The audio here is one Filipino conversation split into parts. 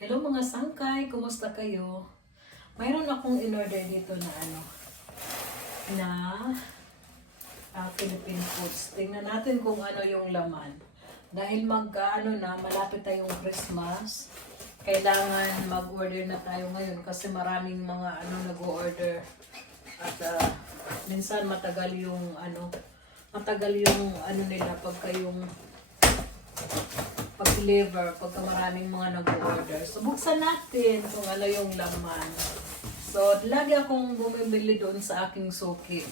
Hello mga sangkay, kumusta kayo? Mayroon akong in-order dito na Philippine foods. Tingnan natin kung ano yung laman. Dahil malapit tayong Christmas, kailangan mag-order na tayo ngayon kasi maraming mga nag-order at minsan matagal yung nila pag-deliver, pagka maraming mga nag-order. So, buksan natin kung ano yung laman. So, lagi akong bumibili doon sa aking suki.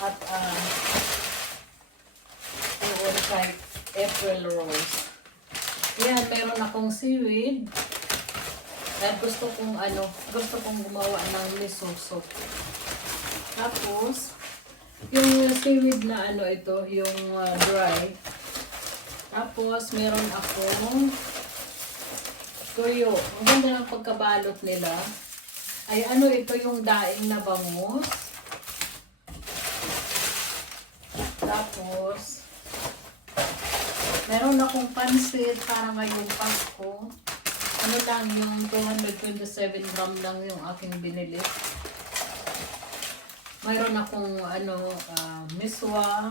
At, doon kay April Rose. Yan, meron akong seaweed. At gusto kong gumawa ng miso soup. Tapos, yung seaweed na yung dry. Tapos, meron akong tuyo. Ang ganda ng pagkabalot nila. Ay, ito yung daing na bangus. Tapos, meron akong pansit para ngayong Pasko. Yung 227 gram lang yung aking binili. Mayroon akong miswa.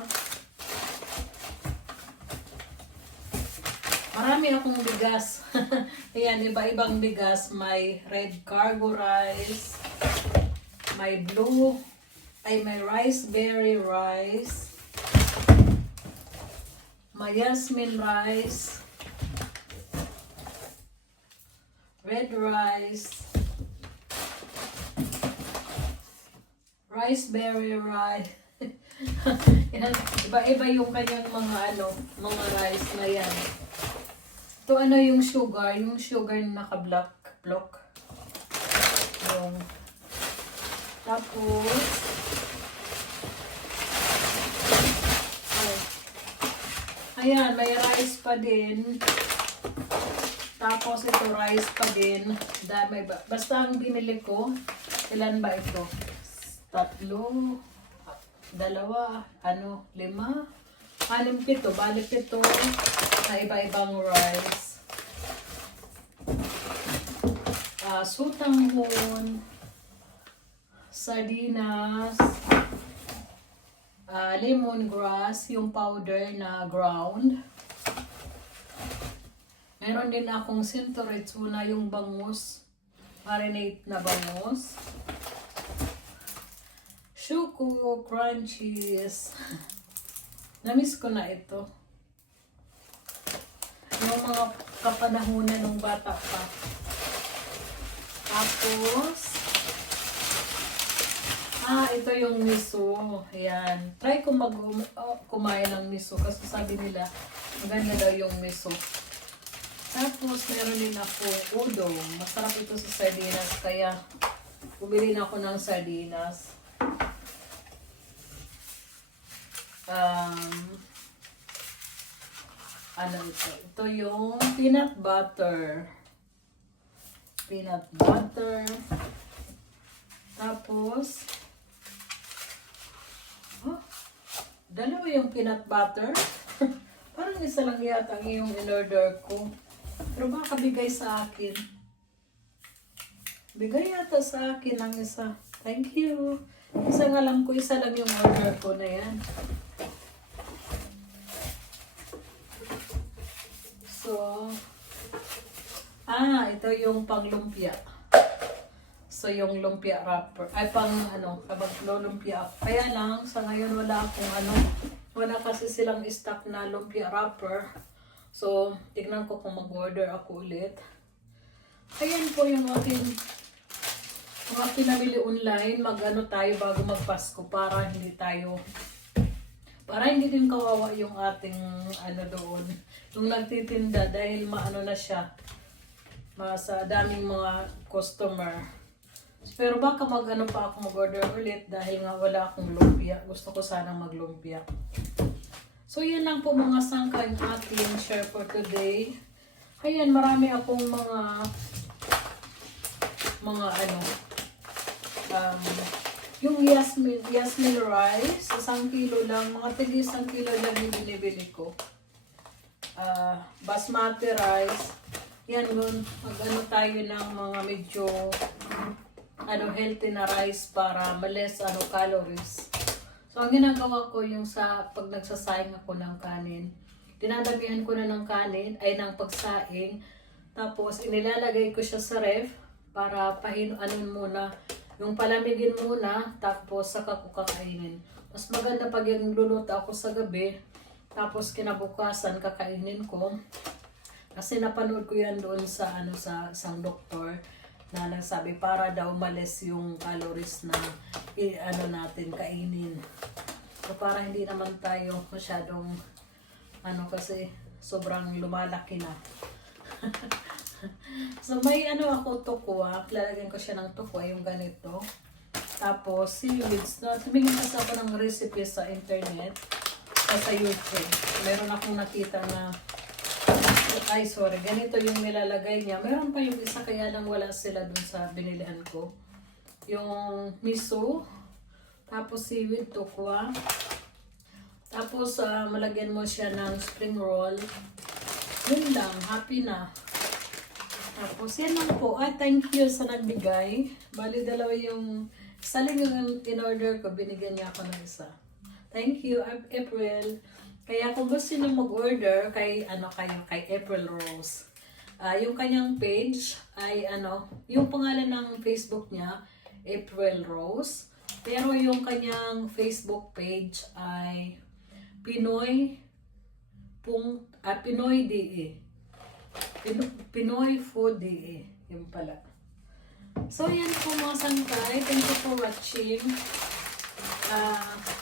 Marami akong bigas. Ayan, iba-ibang bigas. May red cargo rice. May may riceberry rice. May jasmine rice. Red rice. Riceberry rice. Yan, iba-iba yung kanyang mga rice na yan. Ito yung sugar na naka-block. Yung tapos ayan, may rice pa din. Tapos ito rice pa din. Basta ang binili ko, ilan ba ito? 3, 2, 5, 6, 7. Balik ito na iba-ibang rice. Sutanghon, sardinas, lemongrass, yung powder na ground. Meron din akong sintoretuna, yung bangus, marinate na bangus. Shuko crunchies. Namiss ko na ito. Yung mga kapanahunan ng bata pa. Tapos, ito yung miso. Ayan. Try ko kumain ng miso kasi sabi nila, maganda daw yung miso. Tapos, meron din ako udong. Masarap ito sa sardinas, kaya bumili na ako ng sardinas. Ito? Ito yung peanut butter. Tapos, dalawa yung peanut butter. Parang isa lang yata yung in-order ko. Pero baka bigay sa akin. Bigay yata sa akin ang isa. Thank you. Isang alam ko, isa lang yung order ko na yan. So, ito yung panglumpia. So, yung lumpia wrapper. Lumpia. Kaya lang, sa ngayon wala kasi silang stock na lumpia wrapper. So, tignan ko kung mag-order ako ulit. Ayan po yung aking mga pinabili online. Tayo bago magpasko para hindi din kawawa yung ating doon. Yung nagtitinda dahil na siya. Sa daming mga customer. Pero baka pa ako mag-order ulit dahil nga wala akong lumpia. Gusto ko sanang maglumpia. So yan lang po mga sangkay yung ating share for today. Ayan, marami akong yung jasmine rice, 1 kilo lang, mga tig 1 kilo lang yung binibili ko. Basmati rice, Yan nun, mag-ano tayo ng mga medyo healthy na rice para less calories. So, ang ginagawa ko yung pag nagsasayang ako ng kanin, dinadamihan ko na ng kanin, ay ng pagsaing, tapos inilalagay ko siya sa ref para muna, yung palamigin muna, tapos saka ko kakainin. Mas maganda pag yung luluto ako sa gabi, tapos kinabukasan kakainin ko. Kasi napanood ko yan doon sa isang doktor na nagsabi para daw malis yung calories na natin kainin. So para hindi naman tayo masyadong kasi sobrang lumalaki na. So may ako tukwa, lalagyan ko siya ng tukwa yung ganito. Tapos seaweeds na tumingin kasi ako ng recipe sa internet o sa YouTube. Meron akong nakita na ganito yung nilalagay niya. Meron pa yung isa kaya lang wala sila dun sa binilihan ko. Yung miso, tapos seaweed tukwa, tapos malagyan mo siya ng spring roll. Yun lang, happy na. Tapos yan lang po. Thank you sa nagbigay. Bali dalawa yung, isa lang yung in-order ko, binigyan niya ako ng isa. Thank you, April. Kaya kung gusto niyo mag-order kay April Rose, yung kanyang page ay yung pangalan ng Facebook niya, April Rose. Pero yung kanyang Facebook page ay Pinoy DE. Pinoy Food DE. Yung pala. So yan po mga sangkay. Thank you for watching.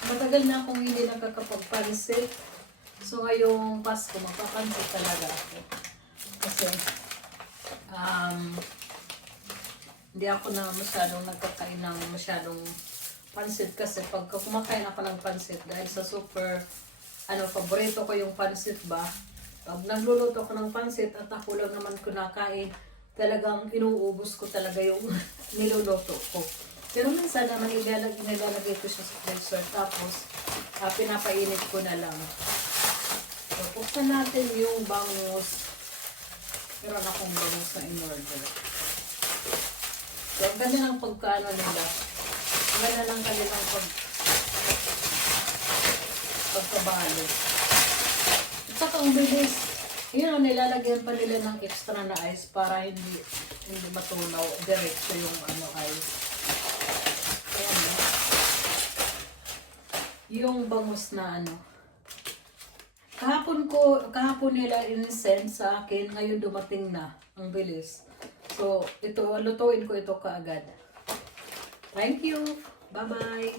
Matagal na akong hindi nakakapagpansit. So ngayong Pasko, magpapansit talaga ako. Kasi, hindi ako na masyadong nagkakain ng masyadong pansit. Kasi pag kumakain ako ng pansit, dahil sa super, paborito ko yung pansit ba, pag nagluluto ko ng pansit at ako lang naman kunakain, talagang inuubos ko talaga yung niluluto ko. Pero minsan naman nilalagay ko siya sa freezer, tapos pinapainit ko na lang. So, buksan natin yung bangus. Meron akong bangus na in-order. So, ang ganda ng pagkaano nila. Ang ganda ng kanilang pagkabalo. At saka ang bilis. Yun, nilalagyan pa nila ng extra na ice para hindi matunaw. Diretso yung ice. Ayan. Yung bangus na kahapon nila in-send sa akin, ngayon dumating na. Ang bilis. So, lutuin ko ito kaagad. Thank you. Bye-bye.